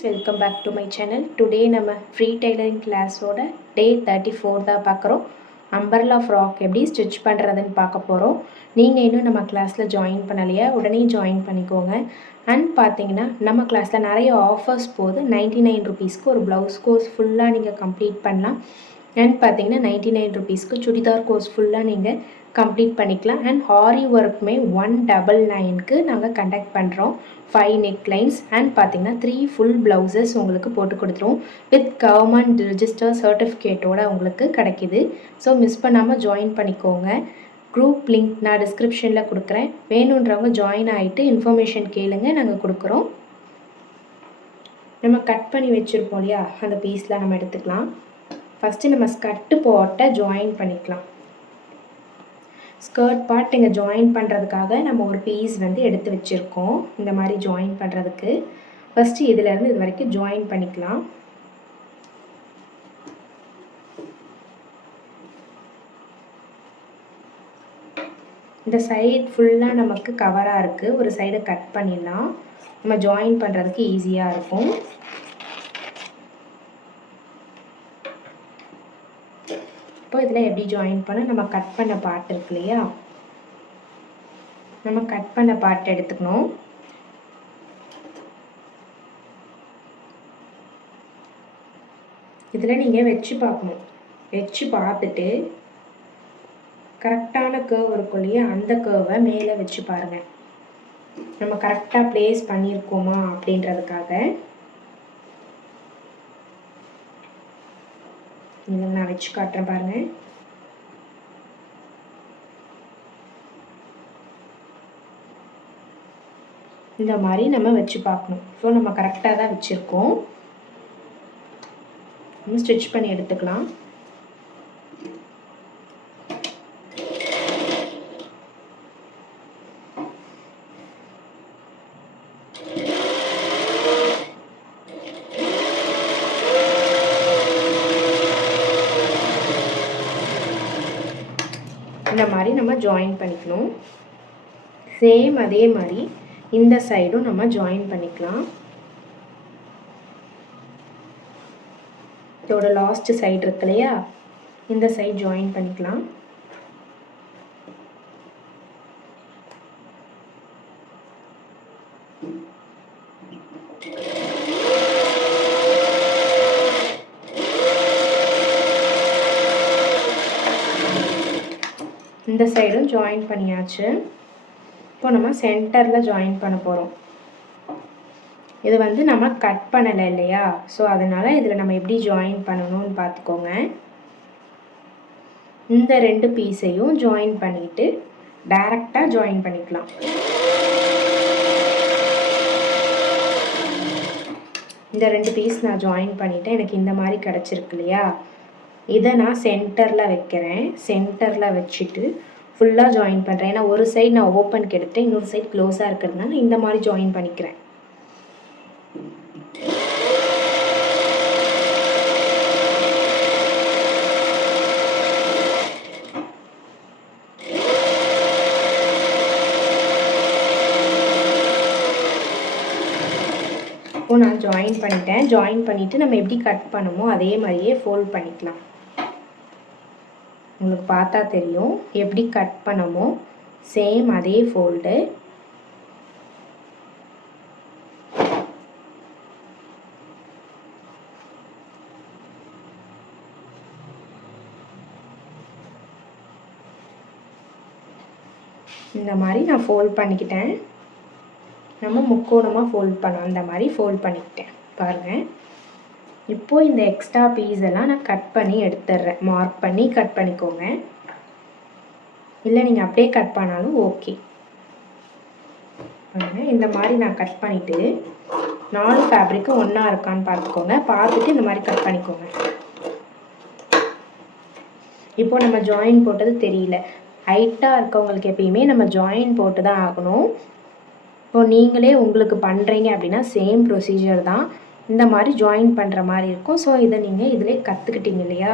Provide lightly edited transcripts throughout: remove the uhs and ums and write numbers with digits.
friends, welcome back to my channel. Today நம்ம free tailoring class ஓட day 34 தான் பார்க்குறோம். umbrella frock எப்படி ஸ்டிச் பண்ணுறதுன்னு பார்க்க போகிறோம். நீங்கள் இன்னும் நம்ம கிளாஸில் ஜாயின் பண்ணலையா, உடனே ஜாயின் பண்ணிக்கோங்க. அண்ட் பார்த்தீங்கன்னா நம்ம கிளாஸில் நிறைய ஆஃபர்ஸ் போகுது. 99 rupeesக்கு ஒரு ப்ளவுஸ் கோர்ஸ் ஃபுல்லாக நீங்கள் கம்ப்ளீட் பண்ணலாம். அண்ட் பார்த்தீங்கன்னா 99 rupeesக்கு சுடிதார் கோர்ஸ் ஃபுல்லாக நீங்கள் கம்ப்ளீட் பண்ணிக்கலாம். அண்ட் ஹாரி ஒர்க்குமே 199க்கு நாங்கள் கண்டக்ட் பண்ணுறோம். 5 நெக்லைன்ஸ் அண்ட் பார்த்தீங்கன்னா 3 ஃபுல் ப்ளவுசஸ் உங்களுக்கு போட்டு கொடுத்துருவோம். வித் கவர்மெண்ட் ரிஜிஸ்டர் சர்டிஃபிகேட்டோட உங்களுக்கு கிடைக்கிது. ஸோ மிஸ் பண்ணாமல் ஜாயின் பண்ணிக்கோங்க. குரூப் லிங்க் நான் டிஸ்கிரிப்ஷனில் கொடுக்குறேன். வேணுன்றவங்க ஜாயின் ஆகிட்டு இன்ஃபர்மேஷன் கேளுங்க, நாங்கள் கொடுக்குறோம். நம்ம கட் பண்ணி வச்சுருப்போம் இல்லையா, அந்த பீஸில் நம்ம எடுத்துக்கலாம். ஃபஸ்ட்டு நம்ம ஸ்கர்ட்டு போட்ட ஜாயின் பண்ணிக்கலாம். ஸ்கர்ட் பார்ட் இங்கே ஜாயின் பண்ணுறதுக்காக நம்ம ஒரு பீஸ் வந்து எடுத்து வச்சுருக்கோம். இந்த மாதிரி ஜாயின் பண்ணுறதுக்கு ஃபஸ்ட்டு இதிலேருந்து இது வரைக்கும் ஜாயின் பண்ணிக்கலாம். இந்த சைடு ஃபுல்லாக நமக்கு கவராக இருக்குது. ஒரு சைடை கட் பண்ணிடலாம். நம்ம ஜாயின் பண்ணுறதுக்கு ஈஸியாக இருக்கும். இப்போ இதில் எப்படி ஜாயின் பண்ண, நம்ம கட் பண்ண பார்ட் இருக்கு இல்லையா, நம்ம கட் பண்ண பார்ட் எடுத்துக்கணும். இதில் நீங்கள் வச்சு பார்க்கணும். வச்சு பார்த்துட்டு கரெக்டான கர்வ் இருக்கும் இல்லையா, அந்த கர்வை மேலே வச்சு பாருங்கள். நம்ம கரெக்டாக ப்ளேஸ் பண்ணியிருக்கோமா அப்படின்றதுக்காக. இதை நான் வச்சு காட்டுறேன் பாருங்கள். இந்த மாதிரி நம்ம வச்சு பார்க்கணும். ஸோ நம்ம கரெக்டாக தான் வச்சுருக்கோம். நம்ம ஸ்டிச் பண்ணி எடுத்துக்கலாம். இந்த மாதிரி நம்ம ஜாயின் பண்ணிக்கணும். சேம் அதே மாதிரி இந்த சைடும் நம்ம ஜாயின் பண்ணிக்கலாம். இதோட லாஸ்ட் சைடு இருக்கு இல்லையா, இந்த சைடு ஜாயின் பண்ணிக்கலாம். இந்த சைடும் ஜாயின் பண்ணியாச்சு. இப்போ நம்ம சென்டரில் ஜாயின் பண்ண போகிறோம். இது வந்து நம்ம கட் பண்ணலை இல்லையா, ஸோ அதனால் இதில் நம்ம எப்படி ஜாயின் பண்ணணும்னு பார்த்துக்கோங்க. இந்த 2 பீஸையும் ஜாயின் பண்ணிவிட்டு டைரெக்டாக ஜாயின் பண்ணிக்கலாம். இந்த 2 பீஸ் நான் ஜாயின் பண்ணிவிட்டேன். எனக்கு இந்த மாதிரி கிடச்சிருக்கு இல்லையா, இதை நான் சென்டரில் வைக்கிறேன். சென்டரில் வச்சுட்டு ஃபுல்லாக ஜாயின் பண்ணுறேன். ஏன்னா ஒரு சைடு நான் ஓப்பனுக்கு எடுத்துட்டேன், இன்னொரு சைடு க்ளோஸாக இருக்கிறதுனால இந்த மாதிரி ஜாயின் பண்ணிக்கிறேன். இப்போ நான் ஜாயின் பண்ணிட்டேன். ஜாயின் பண்ணிவிட்டு நம்ம எப்படி கட் பண்ணுமோ அதே மாதிரியே ஃபோல்ட் பண்ணிக்கலாம். உங்களுக்கு பார்த்தா தெரியும் எப்படி கட் பண்ணமோ சேம் அதே ஃபோல்டு. இந்த மாதிரி நான் ஃபோல்ட் பண்ணிக்கிட்டேன். நம்ம முக்கோணமாக ஃபோல்ட் பண்ணோம். அந்த மாதிரி ஃபோல்ட் பண்ணிக்கிட்டேன் பாருங்கள். இப்போது இந்த எக்ஸ்ட்ரா பீஸ் எல்லாம் நான் கட் பண்ணி எடுத்துடுறேன். மார்க் பண்ணி கட் பண்ணிக்கோங்க, இல்லை நீங்கள் அப்படியே கட் பண்ணாலும் ஓகே. இந்த மாதிரி நான் கட் பண்ணிவிட்டு 4 ஃபேப்ரிக்கும் ஒன்றா இருக்கான்னு பார்த்துக்கோங்க. பார்த்துட்டு இந்த மாதிரி கட் பண்ணிக்கோங்க. இப்போது நம்ம ஜாயின் போட்டது தெரியல. ஹைட்டாக இருக்கவங்களுக்கு எப்பயுமே நம்ம ஜாயின் போட்டு தான் ஆகணும். இப்போது நீங்களே உங்களுக்கு பண்ணுறீங்க அப்படின்னா சேம் ப்ரொசீஜர் தான். இந்த மாதிரி ஜாயின் பண்ணுற மாதிரி இருக்கும். ஸோ இதை நீங்கள் இதிலே கற்றுக்கிட்டீங்க இல்லையா,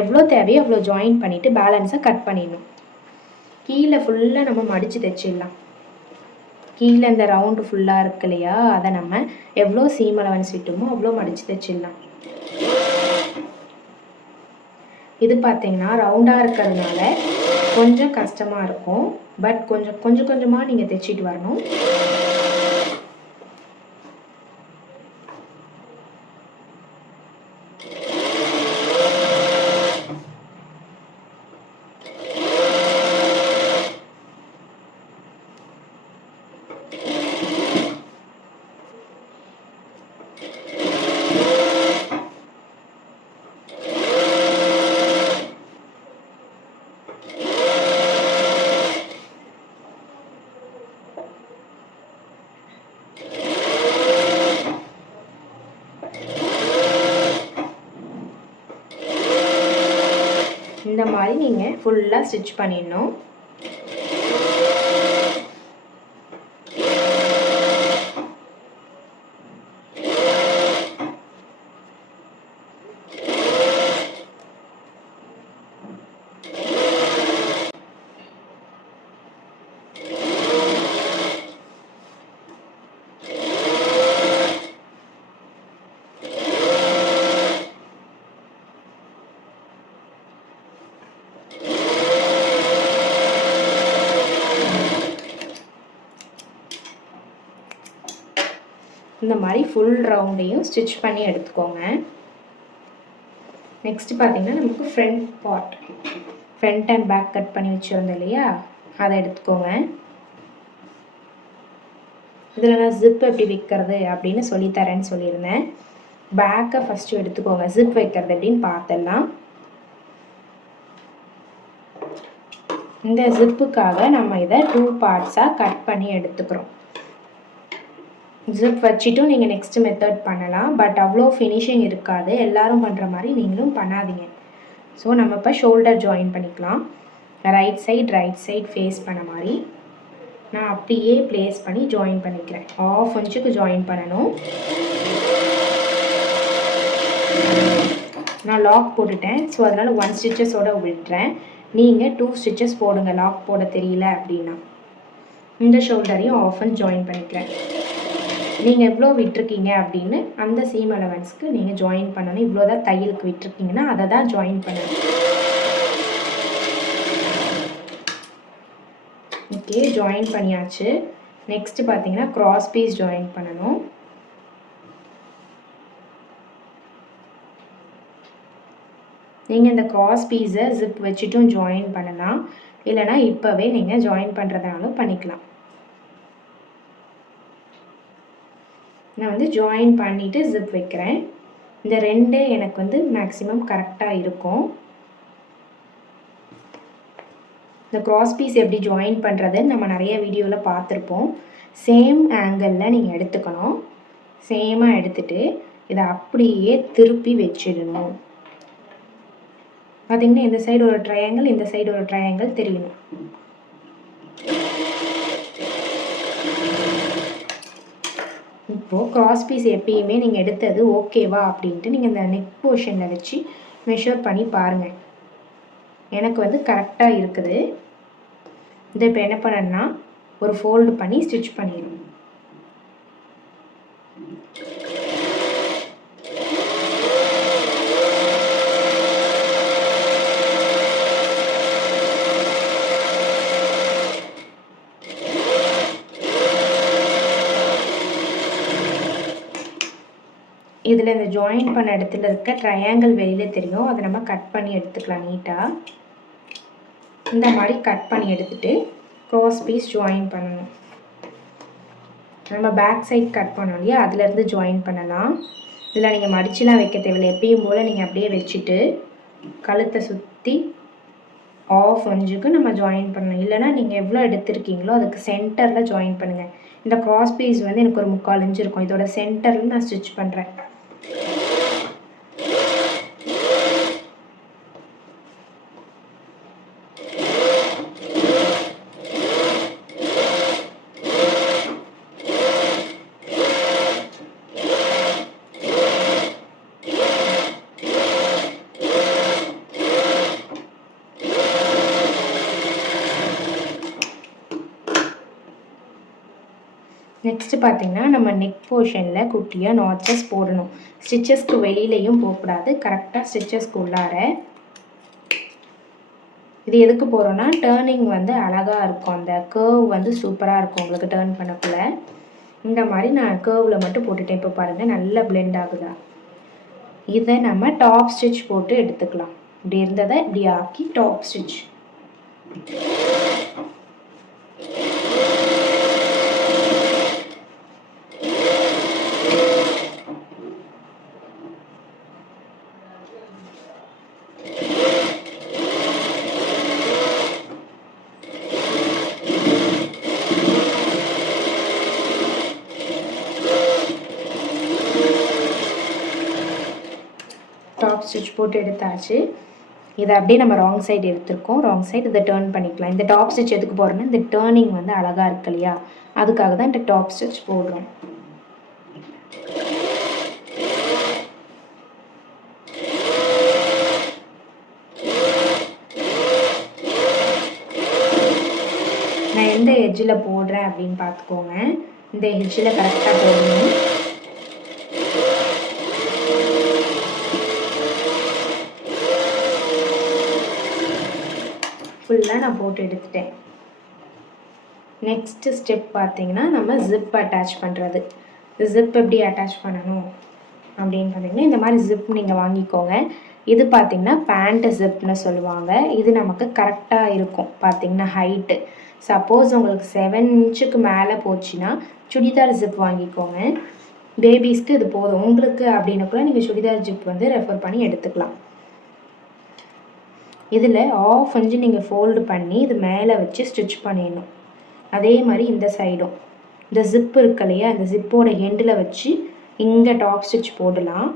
எவ்வளோ தேவையோ அவ்வளோ ஜாயின் பண்ணிவிட்டு பேலன்ஸை கட் பண்ணிடணும். கீழே ஃபுல்லாக நம்ம மடித்து தைச்சிடலாம். கீழே இந்த ரவுண்டு ஃபுல்லாக இருக்கு இல்லையா, அதை நம்ம எவ்வளோ சீம் அலவன்ஸ் விட்டோமோ அவ்வளோ மடித்து தைச்சிடலாம். இது பார்த்தீங்கன்னா ரவுண்டாக இருக்கிறதுனால கொஞ்சம் கஷ்டமாக இருக்கும். பட் கொஞ்சம் கொஞ்சமாக நீங்கள் தைச்சிட்டு வரணும். இந்த மாதிரி நீங்கள் ஃபுல்லாக ஸ்டிச் பண்ணிடணும். இந்த மாதிரி ஃபுல் ரவுண்டையும் ஸ்டிச் பண்ணி எடுத்துக்கோங்க. நெக்ஸ்ட் பார்த்தீங்கன்னா நமக்கு ஃப்ரண்ட் அண்ட் பேக் கட் பண்ணி வச்சுருந்தோம் இல்லையா, அதை எடுத்துக்கோங்க. இதில் நான் ஜிப் எப்படி வைக்கிறது அப்படின்னு சொல்லித்தரேன்னு சொல்லியிருந்தேன். பேக்கை ஃபஸ்ட்டு எடுத்துக்கோங்க. ஜிப் வைக்கிறது எப்படின்னு பார்த்துடலாம். இந்த ஜிப்புக்காக நம்ம இதை 2 பார்ட்ஸாக கட் பண்ணி எடுத்துக்கிறோம். ஜிப் வச்சுட்டும் நீங்கள் நெக்ஸ்ட் மெத்தட் பண்ணலாம். பட் அவ்வளோ ஃபினிஷிங் இருக்காது. எல்லோரும் பண்ணுற மாதிரி நீங்களும் பண்ணாதீங்க. ஸோ நம்ம இப்போ ஷோல்டர் ஜாயின் பண்ணிக்கலாம். ரைட் சைட் ஃபேஸ் பண்ண மாதிரி நான் அப்படியே ப்ளேஸ் பண்ணி ஜாயின் பண்ணிக்கிறேன். 1/2 இன்ச்சுக்கு ஜாயின் பண்ணணும். நான் லாக் போட்டுட்டேன். ஸோ அதனால் 1 ஸ்டிச்சஸோடு விட்டுறேன். நீங்கள் 2 ஸ்டிச்சஸ் போடுங்க லாக் போட தெரியல அப்படின்னா. இந்த ஷோல்டரையும் 1/2 இன்ச் ஜாயின் பண்ணிக்கிறேன். நீங்கள் எவ்வளோ விட்டுருக்கீங்க அப்படின்னு அந்த சீம் அலவன்ஸ்க்கு நீங்கள் ஜாயின் பண்ணணும். இவ்வளோ தான் தையலுக்கு விட்டுருக்கீங்கன்னா அதை தான் ஜாயின் பண்ணணும். ஓகே, ஜாயின் பண்ணியாச்சு. நெக்ஸ்ட்டு பார்த்தீங்கன்னா க்ராஸ் பீஸ் ஜாயின் பண்ணணும். நீங்கள் இந்த க்ராஸ் பீஸை ஜிப் வச்சுட்டும் ஜாயின் பண்ணலாம். இல்லைனா இப்போவே நீங்கள் ஜாயின் பண்ணுறதுனாலும் பண்ணிக்கலாம். நான் வந்து ஜாயின் பண்ணிவிட்டு ஜிப் வைக்கிறேன். இந்த 2 எனக்கு வந்து மேக்ஸிமம் கரெக்டாக இருக்கும். இந்த க்ராஸ் பீஸ் எப்படி ஜாயின் பண்ணுறதுன்னு நம்ம நிறைய வீடியோவில் பார்த்துருப்போம். சேம் ஆங்கிளில் நீங்கள் எடுத்துக்கணும். சேமாக எடுத்துகிட்டு இதை அப்படியே திருப்பி வச்சிடணும். பார்த்திங்கன்னா இந்த சைடு ஒரு ட்ரையாங்கிள், இந்த சைடு ஒரு ட்ரையாங்கிள் தெரியணும். இப்போது க்ராஸ் பீஸ் எப்பயுமே நீங்கள் எடுத்தது ஓகேவா அப்படின்ட்டு நீங்கள் இந்த நெக் போர்ஷனில் வச்சு மெஷர் பண்ணி பாருங்கள். எனக்கு வந்து கரெக்டாக இருக்குது. இதை இப்போ என்ன பண்ணேன்னா ஒரு ஃபோல்டு பண்ணி ஸ்டிச் பண்ணிடணும். இதில் இந்த ஜாயின் பண்ண இடத்துல இருக்க ட்ரையாங்கிள் வெளியில் தெரியும். அதை நம்ம கட் பண்ணி எடுத்துக்கலாம் நீட்டாக. இந்த மாதிரி கட் பண்ணி எடுத்துகிட்டு க்ராஸ் பீஸ் ஜாயின் பண்ணணும். நம்ம பேக் சைட் கட் பண்ணோம் இல்லையா, அதுலேருந்து ஜாயின் பண்ணலாம். இதில் நீங்கள் மடிச்சுலாம் வைக்க தேவையில்லை. எப்பயும் போல் நீங்கள் அப்படியே வச்சுட்டு கழுத்தை சுற்றி 1/2 இன்ச்சுக்கு நம்ம ஜாயின் பண்ணணும். இல்லைனா நீங்கள் எவ்வளோ எடுத்துருக்கீங்களோ அதுக்கு சென்டரில் ஜாயின் பண்ணுங்கள். இந்த க்ராஸ் பீஸ் வந்து எனக்கு ஒரு 3/4 இன்ச்சு இருக்கும். இதோட சென்டரில் நான் ஸ்டிச் பண்ணுறேன். நெக்ஸ்ட்டு பார்த்திங்கன்னா நம்ம நெக் போர்ஷனில் குட்டியாக நாட்சஸ் போடணும். ஸ்டிச்சஸ்க்கு வெளியிலையும் போகக்கூடாது, கரெக்டாக ஸ்டிச்சஸ்க்கு உள்ளார. இது எதுக்கு போகிறோன்னா டேர்னிங் வந்து அழகாக இருக்கும், அந்த கேர்வ் வந்து சூப்பராக இருக்கும் உங்களுக்கு டேர்ன் பண்ணக்குள்ள. இந்த மாதிரி நான் கேர்வில் மட்டும் போட்டுட்டேன். இப்போ பாருங்கள் நல்லா பிளெண்ட் ஆகுதா. இதை நம்ம டாப் ஸ்டிச் போட்டு எடுத்துக்கலாம். இப்படி இருந்ததை இப்படி ஆக்கி டாப் ஸ்டிச். டாப் ஸ்டிச் போட்டு எடுத்தாச்சு. இதை அப்படியே நம்ம ராங் சைடு எடுத்துருக்கோம். ராங் சைடு இதை டேர்ன் பண்ணிக்கலாம். இந்த டாப் ஸ்டிச் எதுக்கு போடுறோன்னா இந்த டேர்னிங் வந்து அழகாக இருக்கு இல்லையா, அதுக்காக தான் இந்த டாப் ஸ்டிச் போடுறோம். நான் எந்த எட்ஜில் போடுறேன் அப்படின்னு பார்த்துக்கோங்க. இந்த எட்ஜில் கரெக்டாக போடணும். ஃபுல்லாக நான் போட்டு எடுத்துட்டேன். நெக்ஸ்ட்டு ஸ்டெப் பார்த்திங்கன்னா நம்ம ஜிப் அட்டாச் பண்ணுறது. ஜிப் எப்படி அட்டாச் பண்ணணும் அப்படின்னு பார்த்தீங்கன்னா இந்த மாதிரி ஜிப் நீங்கள் வாங்கிக்கோங்க. இது பார்த்திங்கன்னா பேண்ட்டு ஜிப்னு சொல்லுவாங்க. இது நமக்கு கரெக்டாக இருக்கும் பார்த்திங்கன்னா ஹைட்டு. சப்போஸ் உங்களுக்கு 7 இன்ச்சுக்கு மேலே போச்சுன்னா சுடிதார் ஜிப் வாங்கிக்கோங்க. பேபிஸ்க்கு இது போதும். உங்களுக்கு அப்படின்னக்குள்ள நீங்கள் சுடிதார் ஜிப் வந்து ரெஃபர் பண்ணி எடுத்துக்கலாம். இதில் 1/2 இன்ச்சு நீங்கள் ஃபோல்டு பண்ணி இது மேலே வச்சு ஸ்டிச் பண்ணிடணும். அதே மாதிரி இந்த சைடும் இந்த ஜிப் இருக்கு இல்லையா, இந்த ஜிப்போட எண்டில் வச்சு இங்கே டாப் ஸ்டிச் போடலாம்.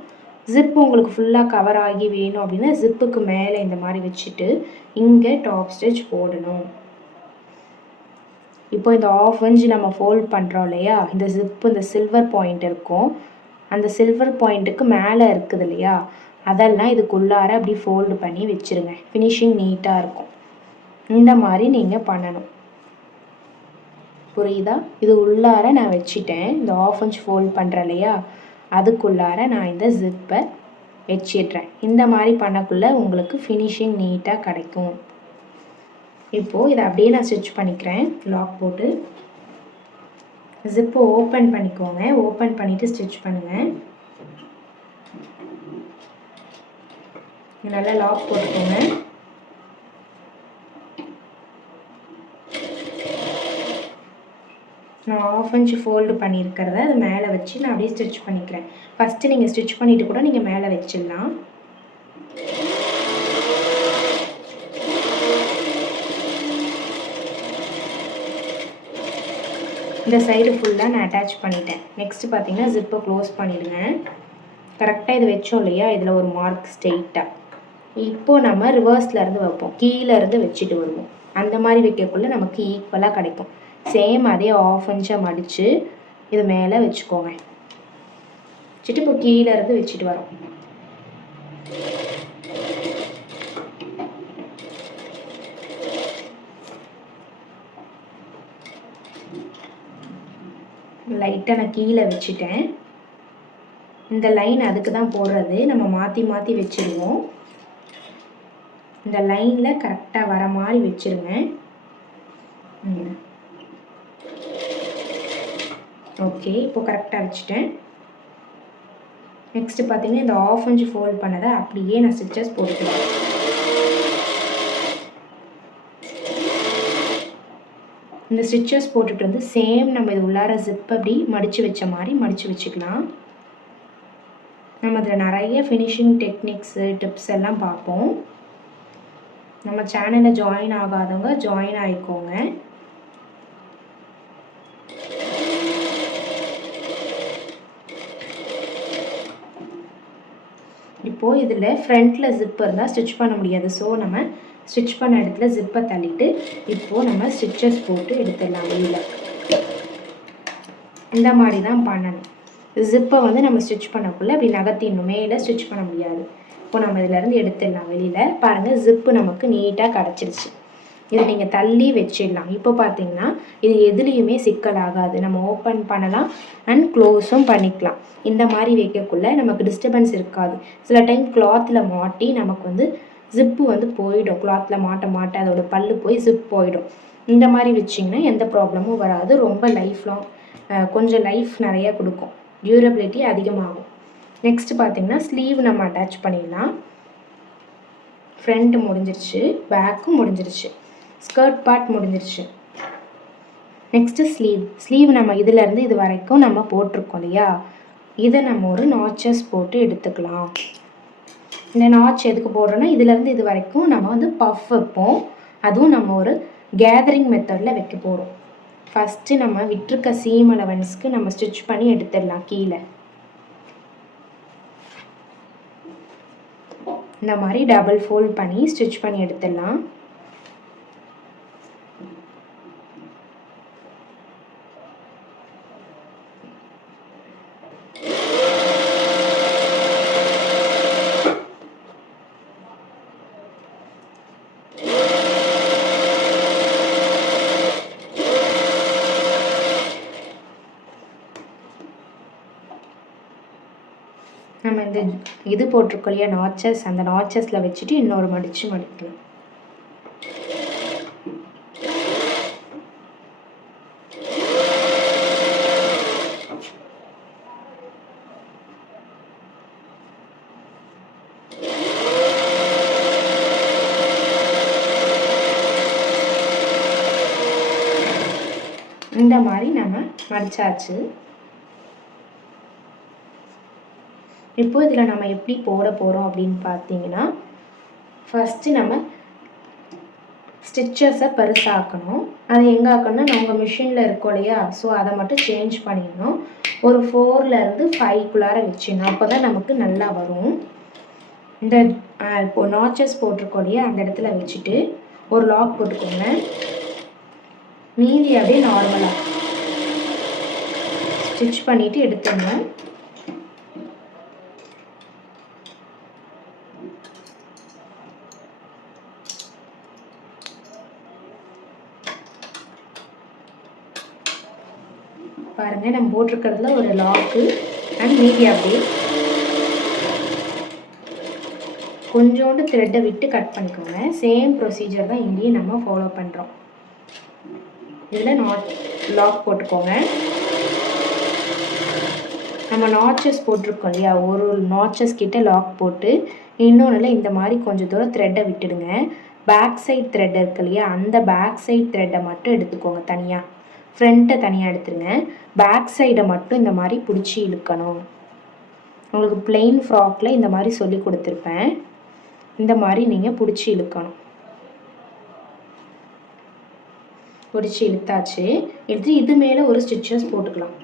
ஜிப் உங்களுக்கு ஃபுல்லாக கவர் ஆகி வேணும் அப்படின்னா ஜிப்புக்கு மேலே இந்த மாதிரி வச்சுட்டு இங்கே டாப் ஸ்டிச் போடணும். இப்போ இந்த 1/2 இன்ச் நம்ம ஃபோல்ட் பண்ணுறோம் இல்லையா, இந்த ஜிப்பு இந்த சில்வர் பாயிண்ட் இருக்கும், அந்த சில்வர் பாயிண்ட்டுக்கு மேலே இருக்குது இல்லையா, அதெல்லாம் இதுக்குள்ளார அப்படி ஃபோல்டு பண்ணி வச்சுருங்க. ஃபினிஷிங் நீட்டாக இருக்கும். இந்த மாதிரி நீங்கள் பண்ணணும். புரியுதா? இது உள்ளார நான் வச்சுட்டேன். இந்த 1/2 இன்ச் ஃபோல்ட் பண்ணுறேன் இல்லையா, அதுக்குள்ளார நான் இந்த ஜிப்பை வச்சிடுறேன். இந்த மாதிரி பண்ணக்குள்ளே உங்களுக்கு ஃபினிஷிங் நீட்டாக கிடைக்கும். இப்போது இதை அப்படியே நான் ஸ்டிச் பண்ணிக்கிறேன். லாக் போட்டு ஜிப்பை ஓப்பன் பண்ணிக்கோங்க. ஓப்பன் பண்ணிவிட்டு ஸ்டிச் பண்ணுங்கள். நல்லா லாக் போட்டுக்கோங்க. நான் 1/2 இன்ச் ஃபோல்டு பண்ணியிருக்கிறத அது மேலே வச்சு நான் அப்படியே ஸ்டிச் பண்ணிக்கிறேன். ஃபஸ்ட்டு நீங்கள் ஸ்டிச் பண்ணிவிட்டு கூட நீங்கள் மேலே வச்சிடலாம். இந்த சைடு ஃபுல்லாக நான் அட்டாச் பண்ணிட்டேன். நெக்ஸ்ட்டு பார்த்தீங்கன்னா ஜிப்பை க்ளோஸ் பண்ணிவிடுங்க. கரெக்டாக இது வச்சோம் இல்லையா, இதில் ஒரு மார்க் ஸ்ட்ரெயிட்டாக. இப்போது நம்ம ரிவர்ஸ்லேருந்து வைப்போம், கீழேருந்து வச்சுட்டு வருவோம். அந்த மாதிரி வைக்கக்குள்ளே நமக்கு ஈக்குவலாக கிடைக்கும். சேம் அதே 1/2 இன்ச்சை மடித்து இது மேலே வச்சுக்கோங்க. வச்சுட்டு இப்போ கீழேருந்து வச்சுட்டு வரோம். லைட்டாக நான் கீழே வச்சுட்டேன். இந்த லைன் அதுக்கு தான் போடுறது, நம்ம மாற்றி மாற்றி வச்சுருவோம். இந்த லைனில் கரெக்டாக வர மாதிரி வச்சுருங்க. ஓகே, இப்போ கரெக்டாக வச்சுட்டேன். நெக்ஸ்ட்டு பார்த்தீங்கன்னா இந்த 1/2 இன்ச் ஃபோல்ட் பண்ணதை அப்படியே நான் ஸ்டிச்சஸ் போட்டுக்கிறேன். இந்த ஸ்டிச்சஸ் போட்டுட்டு வந்து சேம் நம்ம இது உள்ளார ஜிப் அப்படி மடித்து வச்ச மாதிரி மடித்து வச்சுக்கலாம். நம்ம அதில் நிறைய ஃபினிஷிங் டெக்னிக்ஸு டிப்ஸ் எல்லாம் பார்ப்போம். நம்ம சேனலில் ஜாயின் ஆகாதவங்க ஜாயின் ஆகிக்கோங்க. இப்போது இதில் ஃப்ரண்ட்டில் ஜிப் இருந்தால் ஸ்டிச் பண்ண முடியாது. ஸோ நம்ம ஸ்டிச் பண்ண இடத்துல ஜிப்பை தள்ளிட்டு இப்போது நம்ம ஸ்டிச்சஸ் போட்டு எடுத்துடலாம் வெளியில். இந்த மாதிரி தான் பண்ணணும். ஜிப்பை வந்து நம்ம ஸ்டிச் பண்ணக்குள்ளே அப்படி நகர்த்திடணும், மேலே ஸ்டிச் பண்ண முடியாது. இப்போ நம்ம இதிலேருந்து எடுத்துடலாம் வெளியில். பாருங்கள், ஜிப்பு நமக்கு நீட்டாக கிடச்சிருச்சு. இதை நீங்கள் தள்ளி வச்சிடலாம். இப்போ பார்த்தீங்கன்னா இது எதுலேயுமே சிக்கல் ஆகாது. நம்ம ஓப்பன் பண்ணலாம் அண்ட் க்ளோஸும் பண்ணிக்கலாம். இந்த மாதிரி வைக்கக்குள்ள நமக்கு டிஸ்டர்பன்ஸ் இருக்காது. சில டைம் கிளாத்தில் மாட்டி நமக்கு வந்து ஜிப்பு வந்து போயிடும். கிளாத்தில் மாட்ட அதோட பல்லு போய் ஜிப் போயிடும். இந்த மாதிரி வச்சிங்கன்னா எந்த ப்ராப்ளமும் வராது. ரொம்ப லைஃப் லாங் கொஞ்சம் லைஃப் நிறையா கொடுக்கும், டியூரபிலிட்டி அதிகமாகும். நெக்ஸ்ட் பார்த்திங்கன்னா ஸ்லீவ் நம்ம அட்டாச் பண்ணிடலாம். ஃப்ரண்ட் முடிஞ்சிருச்சு, பேக்கும் முடிஞ்சிருச்சு, ஸ்கர்ட் பார்ட் முடிஞ்சிருச்சு. நெக்ஸ்ட்டு ஸ்லீவ் நம்ம இதிலேருந்து இது வரைக்கும் நம்ம போட்டிருக்கோம் இல்லையா, இதை நம்ம ஒரு நாச்சஸ் போட்டு எடுத்துக்கலாம். இந்த நாச் எதுக்கு போடுறோன்னா இதிலேருந்து இது வரைக்கும் நம்ம வந்து பஃப் வைப்போம். அதுவும் நம்ம ஒரு கேதரிங் மெத்தடில் வைக்க போகிறோம். ஃபஸ்ட்டு நம்ம விட்டுருக்க சீம் அலவன்ஸ்க்கு நம்ம ஸ்டிச் பண்ணி எடுத்துடலாம். கீழே இந்த மாதிரி டபுள் ஃபோல்ட் பண்ணி ஸ்டிச் பண்ணி எடுத்துடலாம். நம்ம இந்த இது போட்டிருக்கோம் இல்லையா நாச்சஸ், அந்த நாச்சஸில் வச்சுட்டு இன்னொரு மடிக்கலாம். இந்த மாதிரி நம்ம மடிச்சாச்சு. இப்போ இதில் நம்ம எப்படி போட போகிறோம் அப்படின்னு பார்த்தீங்கன்னா, ஃபஸ்ட்டு நம்ம ஸ்டிச்சஸை பெருசாக்கணும். அது எங்கே ஆக்கணும்னா நம்ம மிஷினில் இருக்கோம் இல்லையா, ஸோ அதை மட்டும் சேஞ்ச் பண்ணிடணும். ஒரு 4லேருந்து 5க்குள்ளார வச்சிடணும். அப்போ தான் நமக்கு நல்லா வரும். இந்த இப்போது நாச்சஸ் போட்டிருக்கோம் இல்லையா, அந்த இடத்துல வச்சுட்டு ஒரு லாக் போட்டுக்கோங்க. மீதி அப்படியே நார்மலாக ஸ்டிச் பண்ணிவிட்டு எடுத்துங்க. பாருங்கள், நம்ம போட்டிருக்கிறதுல ஒரு லாக்கு அண்ட் மீதி அப்படியே கொஞ்சோண்டு த்ரெட்டை விட்டு கட் பண்ணிக்கோங்க. சேம் ப்ரொசீஜர் தான் இங்கேயும் நம்ம ஃபாலோ பண்ணுறோம். இதில் லாக் போட்டுக்கோங்க. நம்ம நாச்சஸ் போட்டிருக்கோம் இல்லையா, ஒரு நாச்சஸ் கிட்ட லாக் போட்டு இன்னொன்றில் இந்த மாதிரி கொஞ்சம் தூரம் த்ரெட்டை விட்டுடுங்க. பேக் சைட் த்ரெட் இருக்கு இல்லையா, அந்த பேக் சைட் த்ரெட்டை மட்டும் எடுத்துக்கோங்க தனியாக. ஃப்ரண்ட்டை தனியாக எடுத்துருங்க. பேக் சைடை மட்டும் இந்த மாதிரி பிடிச்சி இழுக்கணும். உங்களுக்கு பிளெயின் ஃப்ராக்கில் இந்த மாதிரி சொல்லி கொடுத்துருப்பேன். இந்த மாதிரி நீங்கள் பிடிச்சி இழுக்கணும். பிடிச்சி இழுத்தாச்சு. எடுத்து இது மேலே ஒரு ஸ்டிச்சஸ் போட்டுக்கலாம்.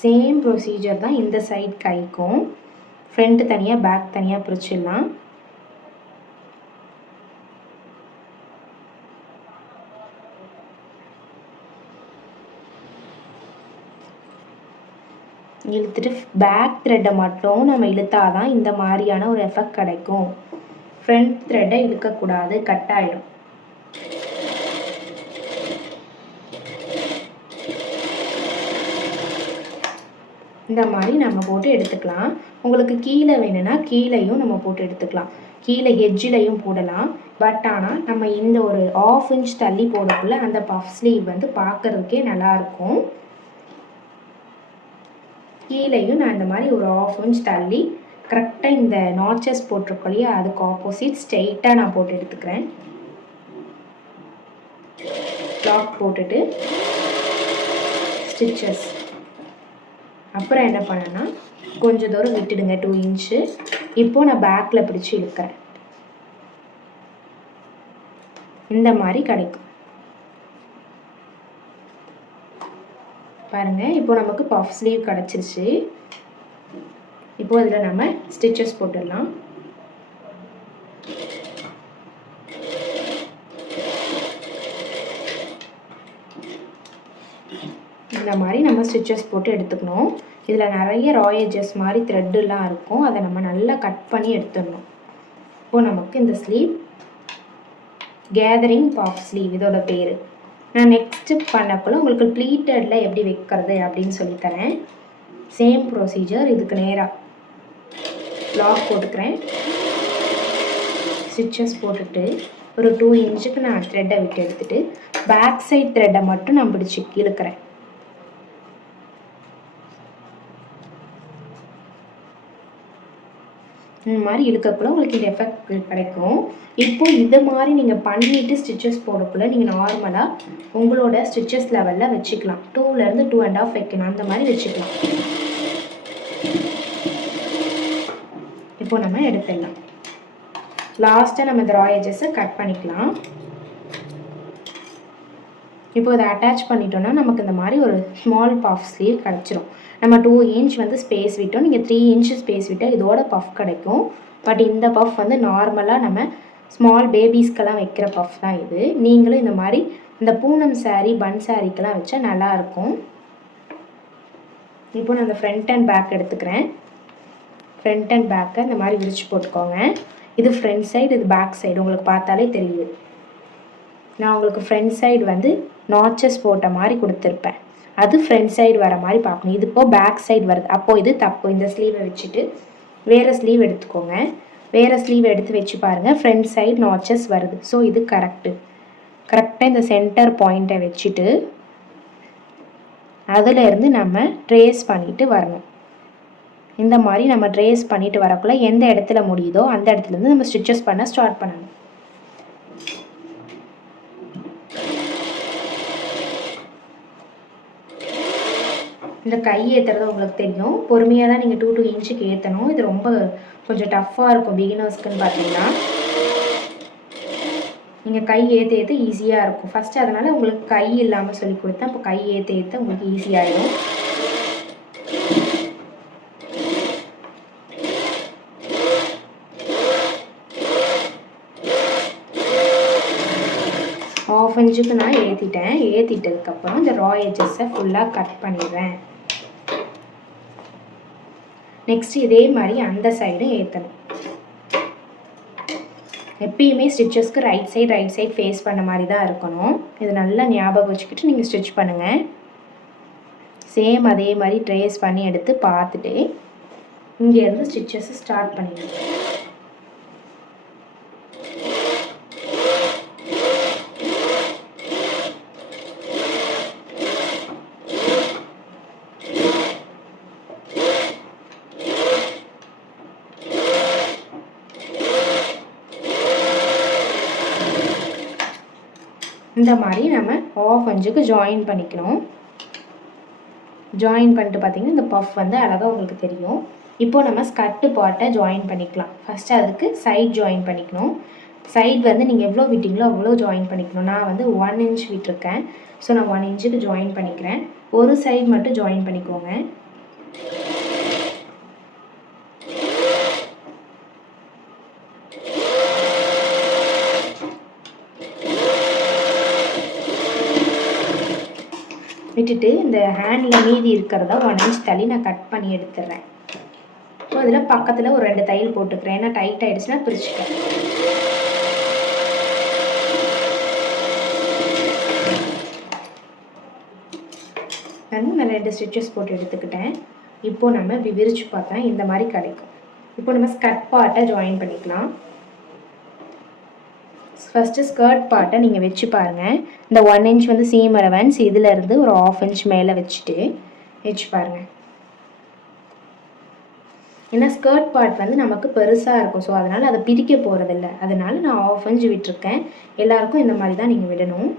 சேம் ப்ரொசீஜர் தான் இந்த சைட் கைக்கும். ஃப்ரண்ட் தனியாக பேக் தனியாக பிரிச்சிடலாம். இழுத்துட்டு பேக் த்ரெட்டை மட்டும் நம்ம இழுத்தாதான் இந்த மாதிரியான ஒரு எஃபெக்ட் கிடைக்கும். ஃப்ரண்ட் த்ரெட்டை இழுக்கக்கூடாது, கட் ஆகிடும். இந்த மாதிரி நம்ம போட்டு எடுத்துக்கலாம். உங்களுக்கு கீழே வேணும்னா கீழேயும் நம்ம போட்டு எடுத்துக்கலாம். கீழே எட்ஜிலையும் போடலாம். பட் ஆனால் நம்ம இந்த ஒரு 1/2 இன்ச் தள்ளி போடக்குள்ள அந்த பஃப் ஸ்லீவ் வந்து பார்க்குறதுக்கே நல்லாயிருக்கும். கீழேயும் நான் இந்த மாதிரி ஒரு 1/2 இன்ச் தள்ளி கரெக்டாக இந்த நாச்சஸ் போட்டிருக்கோம் இல்லையா, அதுக்கு ஆப்போசிட் ஸ்ட்ரெயிட்டாக நான் போட்டு எடுத்துக்கிறேன். லாக் போட்டுட்டு ஸ்டிச்சஸ். அப்புறம் என்ன பண்ணேன்னா கொஞ்சம் தூரம் விட்டுடுங்க, 2 இன்ச்சு. இப்போது நான் பேக்கில் பிடிச்சி இழுக்கிறேன். இந்த மாதிரி கிடைக்கும். பாருங்கள், இப்போ நமக்கு பஃப் ஸ்லீவ் கிடச்சிருச்சு. இப்போது இதில் நம்ம ஸ்டிச்சஸ் போட்டுடலாம். இந்த மாதிரி நம்ம ஸ்டிச்சஸ் போட்டு எடுத்துக்கணும். இதில் நிறைய ரா எட்ஜஸ் மாதிரி த்ரெட்டுலாம் இருக்கும், அதை நம்ம நல்லா கட் பண்ணி எடுத்துடணும். இப்போது நமக்கு இந்த ஸ்லீவ் கேதரிங் பாஃப் ஸ்லீவ் இதோட பேர். நான் நெக்ஸ்ட்டு பண்ணக்குள்ள உங்களுக்கு ப்ளீட்டடில் எப்படி வைக்கிறது அப்படின்னு சொல்லித்தரேன். Same procedure. இதுக்கு நேராக லாக் போட்டுக்கிறேன். ஸ்டிச்சஸ் போட்டுட்டு ஒரு 2 இன்ச்சுக்கு நான் த்ரெட்டை விட்டு எடுத்துகிட்டு பேக் சைட் த்ரெட்டை மட்டும் நான் பிடிச்சி இழுக்கிறேன். இந்த மாதிரி இழுக்கக்குள்ள உங்களுக்கு இந்த எஃபெக்ட் கிடைக்கும். இப்போது இது மாதிரி நீங்கள் பண்ணிவிட்டு ஸ்டிச்சஸ் போடக்குள்ள நீங்கள் நார்மலாக உங்களோட ஸ்டிச்சஸ் லெவலில் வச்சுக்கலாம். 2லேருந்து 2.5 வைக்கணும், அந்த மாதிரி வச்சுக்கலாம். இப்போது நம்ம எடுத்துடலாம். லாஸ்ட்டாக நம்ம இந்த ரா எட்ஜஸை கட் பண்ணிக்கலாம். இப்போ இதை அட்டாச் பண்ணிட்டோன்னா நமக்கு இந்த மாதிரி ஒரு ஸ்மால் பஃப் ஸ்லீவ் கிடச்சிரும். நம்ம 2 இன்ச் வந்து ஸ்பேஸ் விட்டோம், நீங்கள் 3 இன்ச் ஸ்பேஸ் விட்டால் இதோட பஃப் கிடைக்கும். பட் இந்த பஃப் வந்து நார்மலாக நம்ம ஸ்மால் பேபிஸ்க்கெல்லாம் வைக்கிற பஃப் தான் இது. நீங்களும் இந்த மாதிரி இந்த பூனம் சாரீ பன் சாரீக்கெல்லாம் வச்சா நல்லாயிருக்கும். இப்போ நான் இந்த ஃப்ரண்ட் அண்ட் பேக் எடுத்துக்கிறேன். ஃப்ரண்ட் அண்ட் பேக்கை இந்த மாதிரி விரிச்சு போட்டுக்கோங்க. இது ஃப்ரண்ட் சைடு, இது பேக் சைடு. உங்களுக்கு பார்த்தாலே தெரியுது. நான் உங்களுக்கு ஃப்ரண்ட் சைடு வந்து நாச்சஸ் போட்ட மாதிரி கொடுத்துருப்பேன், அது ஃப்ரண்ட் சைடு வர மாதிரி பார்க்கணும். இது இப்போ பேக் சைடு வருது, அப்போது இது தப்பு. இந்த ஸ்லீவை வச்சுட்டு வேறு ஸ்லீவ் எடுத்துக்கோங்க. வேறு ஸ்லீவ் எடுத்து வச்சு பாருங்கள், ஃப்ரண்ட் சைடு நாச்சஸ் வருது. ஸோ இது கரெக்டாக இந்த சென்டர் பாயிண்ட்டை வச்சுட்டு அதிலேருந்து நம்ம ட்ரேஸ் பண்ணிவிட்டு வரணும். இந்த மாதிரி நம்ம ட்ரேஸ் பண்ணிவிட்டு வரக்குள்ள எந்த இடத்துல முடியுதோ அந்த இடத்துலேருந்து நம்ம ஸ்டிச்சஸ் பண்ண ஸ்டார்ட் பண்ணணும். இந்த கை ஏற்றுறது உங்களுக்கு தெரியும், பொறுமையாக தான் நீங்கள் 2 இன்ச்சுக்கு ஏற்றணும். இது ரொம்ப கொஞ்சம் டஃப்பாக இருக்கும் பிகினர்ஸ்க்குன்னு பார்த்தீங்கன்னா. நீங்கள் கை ஏற்ற ஈஸியாக இருக்கும். ஃபஸ்ட்டு அதனால் உங்களுக்கு கை இல்லாமல் சொல்லி கொடுத்தேன். இப்போ கை ஏற்ற உங்களுக்கு ஈஸியாகிடும். ½ இன்ச்சுக்கு நான் ஏற்றிட்டேன். ஏற்றிட்டதுக்கப்புறம் இந்த ரா எட்ஜஸை ஃபுல்லாக கட் பண்ணிடுறேன். நெக்ஸ்ட் இதே மாதிரி அந்த சைடும் ஏற்றணும். எப்பயுமே ஸ்டிச்சஸ்க்கு ரைட் சைட் ஃபேஸ் பண்ண மாதிரி தான் இருக்கணும். இது நல்லா ஞாபகம் வச்சுக்கிட்டு நீங்கள் ஸ்டிச் பண்ணுங்கள். சேம் அதே மாதிரி ட்ரேஸ் பண்ணி எடுத்து பார்த்துட்டு இங்கேருந்து ஸ்டிச்சஸை ஸ்டார்ட் பண்ணிடுங்க. இந்த மாதிரி நம்ம ½ இன்ச்சுக்கு ஜாயின் பண்ணிக்கணும். ஜாயின் பண்ணிட்டு பார்த்திங்கன்னா இந்த பஃப் வந்து அழகாக உங்களுக்கு தெரியும். இப்போது நம்ம ஸ்கர்ட்டு பார்ட்டை ஜாயின் பண்ணிக்கலாம். ஃபஸ்ட்டு அதுக்கு சைட் ஜாயின் பண்ணிக்கணும். சைட் வந்து நீங்கள் எவ்வளோ விட்டிங்களோ அவ்வளோ ஜாயின் பண்ணிக்கணும். நான் வந்து 1 இன்ச் விட்டுருக்கேன். ஸோ நான் 1 இன்ச்சுக்கு ஜாயின் பண்ணிக்கிறேன். ஒரு சைடு மட்டும் ஜாயின் பண்ணிக்கோங்க. விட்டுட்டு இந்த ஹேண்டில் மீதி இருக்கிறத 1 இன்ச் தள்ளி நான் கட் பண்ணி எடுத்துடுறேன். ஸோ அதில் பக்கத்தில் ஒரு 2 தையல் போட்டுக்கிறேன். ஏன்னா டைட் ஆகிடுச்சுன்னா பிரிச்சுட்டேன். நான் 2 ஸ்டிச்சஸ் போட்டு எடுத்துக்கிட்டேன். இப்போது நம்ம இப்படி விரிச்சு பார்த்தா இந்த மாதிரி கிடைக்கும். இப்போ நம்ம ஸ்கர்ட் பார்ட்டை ஜாயின் பண்ணிக்கலாம். ஃபஸ்ட்டு ஸ்கர்ட் பார்ட்டை நீங்கள் வச்சு பாருங்கள். இந்த 1 இன்ச் வந்து சீம் அலவன்ஸ், இதிலேருந்து ஒரு ½ இன்ச் மேலே வச்சுட்டு வச்சு பாருங்கள். ஏன்னா ஸ்கர்ட் பார்ட் வந்து நமக்கு பெருசாக இருக்கும். ஸோ அதனால் அதை பிரிக்க போகிறதில்ல. அதனால் நான் ½ இன்ச் விட்டுருக்கேன். எல்லாருக்கும் இந்த மாதிரி தான் நீங்கள் விடணும்.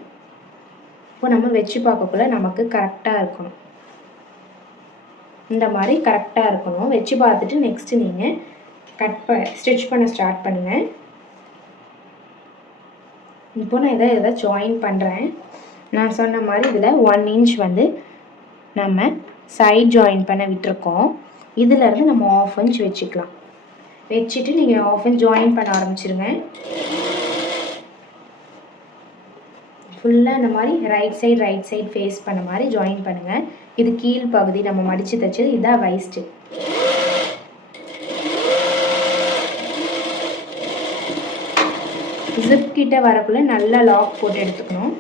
இப்போ நம்ம வச்சு பார்க்கக்குள்ள நமக்கு கரெக்டாக இருக்கணும். இந்த மாதிரி கரெக்டாக இருக்கணும். வச்சு பார்த்துட்டு நெக்ஸ்ட்டு நீங்கள் ஸ்டிச் பண்ண ஸ்டார்ட் பண்ணுங்கள். இப்போ நான் இதை ஜாயின் பண்ணுறேன். நான் சொன்ன மாதிரி இதில் 1 இன்ச் வந்து நம்ம சைட் ஜாயின் பண்ண விட்டுருக்கோம். இதிலேருந்து நம்ம ½ இன்ச் வச்சுக்கலாம். வச்சுட்டு நீங்கள் ½ இன்ச் ஜாயின் பண்ண ஆரம்பிச்சிருங்க. ஃபுல்லாக இந்த மாதிரி ரைட் சைடு ஃபேஸ் பண்ண மாதிரி ஜாயின் பண்ணுங்கள். இது கீழ் பகுதி நம்ம மடித்து தைச்சது, இதுதான் வைஸ்ட்டு. ஜிப் கிட்ட வரக்குள்ள நல்லா லாக் போட்டு எடுத்துக்கணும்.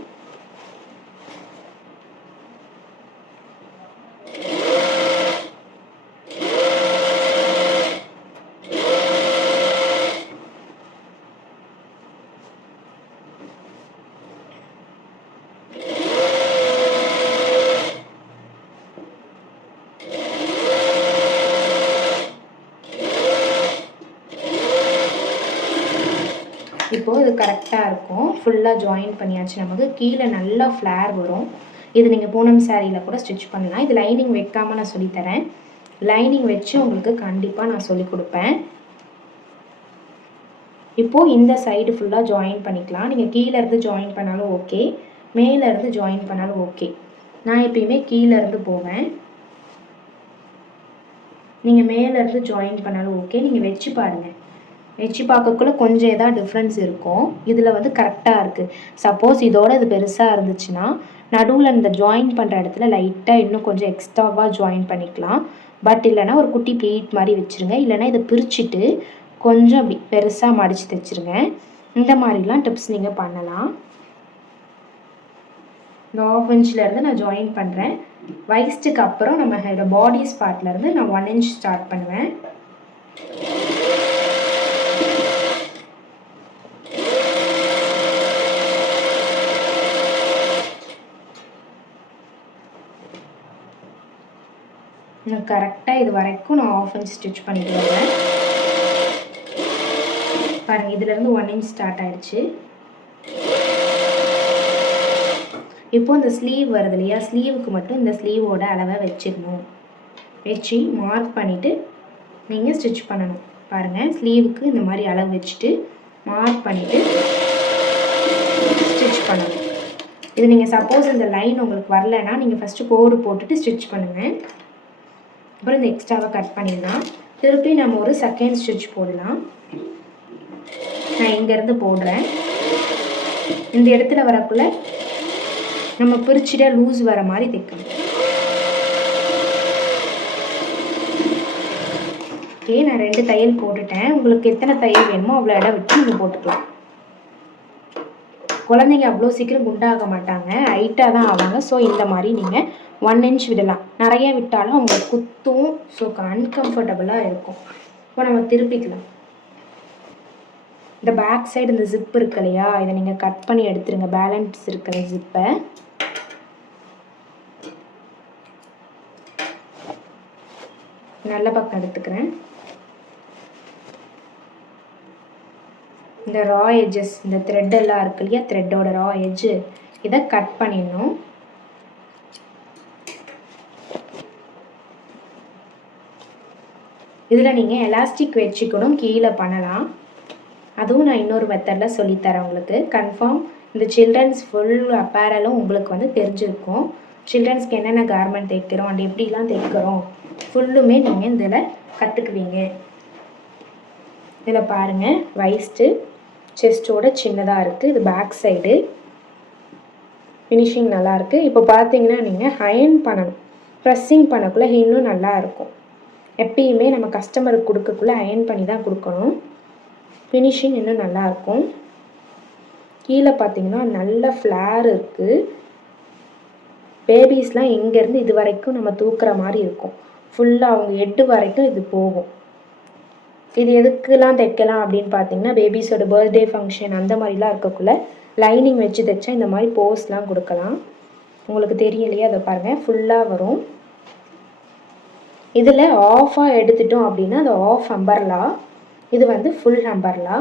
இப்போது இது கரெக்டாக இருக்கும். ஃபுல்லாக ஜாயின் பண்ணியாச்சு. நமக்கு கீழே நல்லா ஃப்ளேர் வரும். இது நீங்கள் பூனம் சாரியில் கூட ஸ்டிச் பண்ணலாம். இது லைனிங் வைக்காமல் நான் சொல்லித்தரேன். லைனிங் வச்சு உங்களுக்கு கண்டிப்பாக நான் சொல்லிக் கொடுப்பேன். இப்போது இந்த சைடு ஃபுல்லாக ஜாயின் பண்ணிக்கலாம். நீங்கள் கீழேருந்து ஜாயின் பண்ணாலும் ஓகே, மேலேருந்து ஜாயின் பண்ணாலும் ஓகே. நான் எப்பயுமே கீழேருந்து போவேன். நீங்கள் மேலேருந்து ஜாயின் பண்ணாலும் ஓகே. நீங்கள் வச்சு பாருங்கள். வச்சு பார்க்கக்குள்ள கொஞ்சம் ஏதாவது டிஃப்ரென்ஸ் இருக்கும். இதில் வந்து கரெக்டாக இருக்குது. சப்போஸ் இதோட இது பெருசாக இருந்துச்சுன்னா நடுவில் இந்த ஜாயின் பண்ணுற இடத்துல லைட்டாக இன்னும் கொஞ்சம் எக்ஸ்ட்ராவாக ஜாயின் பண்ணிக்கலாம். பட் இல்லைனா ஒரு குட்டி ப்ளீட் மாதிரி வச்சுருங்க. இல்லைனா இதை பிரிச்சுட்டு கொஞ்சம் அப்படி பெருசாக மடித்து தைச்சிருங்க. இந்த மாதிரிலாம் டிப்ஸ் நீங்கள் பண்ணலாம். இந்த 1/2 இன்ச்லேருந்து நான் ஜாயின் பண்ணுறேன். வைஸ்ட்டுக்கு அப்புறம் நம்ம பாடிஸ் பார்ட்லேருந்து நான் 1 இன்ச் ஸ்டார்ட் பண்ணுவேன். கரெக்டாக இது வரைக்கும் நான் 1/2 இன்ச் ஸ்டிச் பண்ணிட்டு வருவேன். பாருங்கள், இதுலேருந்து 1 இன்ச் ஸ்டார்ட் ஆகிடுச்சு. இப்போ இந்த ஸ்லீவ் வருது இல்லையா, ஸ்லீவுக்கு மட்டும் இந்த ஸ்லீவோட அளவை வச்சிடணும். வச்சு மார்க் பண்ணிவிட்டு நீங்கள் ஸ்டிச் பண்ணணும். பாருங்கள், ஸ்லீவுக்கு இந்த மாதிரி அளவு வச்சுட்டு மார்க் பண்ணிவிட்டு ஸ்டிச் பண்ணணும். இது நீங்கள் சப்போஸ் இந்த லைன் உங்களுக்கு வரலைன்னா நீங்கள் ஃபஸ்ட்டு கோடு போட்டுட்டு ஸ்டிச் பண்ணுங்கள். அப்புறம் இந்த எக்ஸ்ட்ராவை கட் பண்ணிடலாம். திருப்பி நம்ம ஒரு செகண்ட் ஸ்டிச் போடலாம். நான் இங்கேருந்து போடுறேன். இந்த இடத்துல வரக்குள்ள நம்ம பிரிச்சுட லூஸ் வர மாதிரி தைக்கணும். ஓகே, நான் 2 தையல் போட்டுட்டேன். உங்களுக்கு எத்தனை தையல் வேணுமோ அவ்வளோ இடம் விட்டு நீங்கள் போட்டுக்கலாம். குழந்தைங்க அவ்வளோ சீக்கிரம் குண்டாக மாட்டாங்க, ஹைட்டாக தான் ஆவாங்க. ஸோ இந்த மாதிரி நீங்கள் 1 இன்ச் விடலாம். நிறைய விட்டாலும் அவங்க குத்தும். ஸோ அன்கம்ஃபர்டபுளாக இருக்கும். இப்போ நம்ம திருப்பிக்கலாம். இந்த பேக் சைடு இந்த ஜிப் இருக்கு இல்லையா, இதை நீங்கள் கட் பண்ணி எடுத்துருங்க. பேலன்ஸ் இருக்கிற ஜிப்பை நல்ல பக்கம் எடுத்துக்கிறேன். இந்த ரா எட்ஜஸ், இந்த த்ரெட் எல்லாம் இருக்கு இல்லையா, த்ரெட்டோட ரா எட்ஜு இதை கட் பண்ணிடணும். இதில் நீங்கள் எலாஸ்டிக் வச்சுக்கணும், கீழே பண்ணலாம். அதுவும் நான் இன்னொரு மெத்தடில் சொல்லித்தரேன் உங்களுக்கு. கன்ஃபார்ம் இந்த சில்ட்ரன்ஸ் ஃபுல் அப்பேரலும் உங்களுக்கு வந்து தெரிஞ்சிருக்கும். சில்ட்ரன்ஸ்க்கு என்னென்ன கார்மெண்ட் தைக்கிறோம் அண்ட் எப்படிலாம் தைக்கிறோம் ஃபுல்லுமே நீங்கள் இதில் கற்றுக்குவீங்க. இதில் பாருங்கள், வைஸ்ட்டு செஸ்ட்டோட சின்னதாக இருக்குது. இது பேக் சைடு ஃபினிஷிங் நல்லாயிருக்கு. இப்போ பார்த்தீங்கன்னா நீங்கள் அயர்ன் பண்ணணும். ப்ரெஸ்ஸிங் பண்ணக்குள்ளே இன்னும் நல்லா இருக்கும். எப்பயுமே நம்ம கஸ்டமருக்கு கொடுக்கக்குள்ளே அயர்ன் பண்ணி தான் கொடுக்கணும். ஃபினிஷிங் இன்னும் நல்லாயிருக்கும். கீழே பார்த்தீங்கன்னா நல்ல ஃப்ளேர் இருக்குது. பேபிஸ்லாம் இங்கேருந்து இது வரைக்கும் நம்ம தூக்குற மாதிரி இருக்கும். ஃபுல்லாக அவங்க ஹெட்டு வரைக்கும் இது போகும். இது எதுக்கெல்லாம் தைக்கலாம் அப்படின்னு பார்த்தீங்கன்னா, பேபிஸோட பர்த்டே ஃபங்க்ஷன் அந்த மாதிரிலாம் இருக்கக்குள்ள லைனிங் வச்சு தைச்சா இந்த மாதிரி போஸ்லாம் கொடுக்கலாம். உங்களுக்கு தெரியலையே, அதை பாருங்கள், ஃபுல்லாக வரும். இதில் ஆஃபாக எடுத்துட்டோம் அப்படின்னா அது ஆஃப் அம்பர்லா, இது வந்து ஃபுல் அம்பர்லா.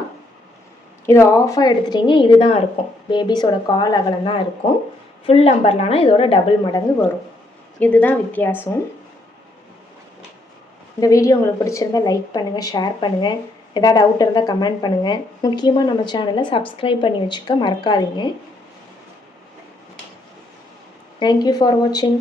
இது ஆஃபாக எடுத்துட்டிங்க இதுதான் இருக்கும், பேபிஸோட கால் அகலம் தான் இருக்கும். ஃபுல் அம்பர்லானா இதோட டபுள் மடங்கு வரும். இதுதான் வித்தியாசம். இந்த வீடியோ உங்களுக்கு பிடிச்சிருந்தா லைக் பண்ணுங்கள், ஷேர் பண்ணுங்கள். ஏதாவது டவுட் இருந்தால் கமெண்ட் பண்ணுங்கள். முக்கியமாக நம்ம சேனலை சப்ஸ்கிரைப் பண்ணி வச்சுக்க மறக்காதீங்க. தேங்க்யூ ஃபார் வாட்சிங்.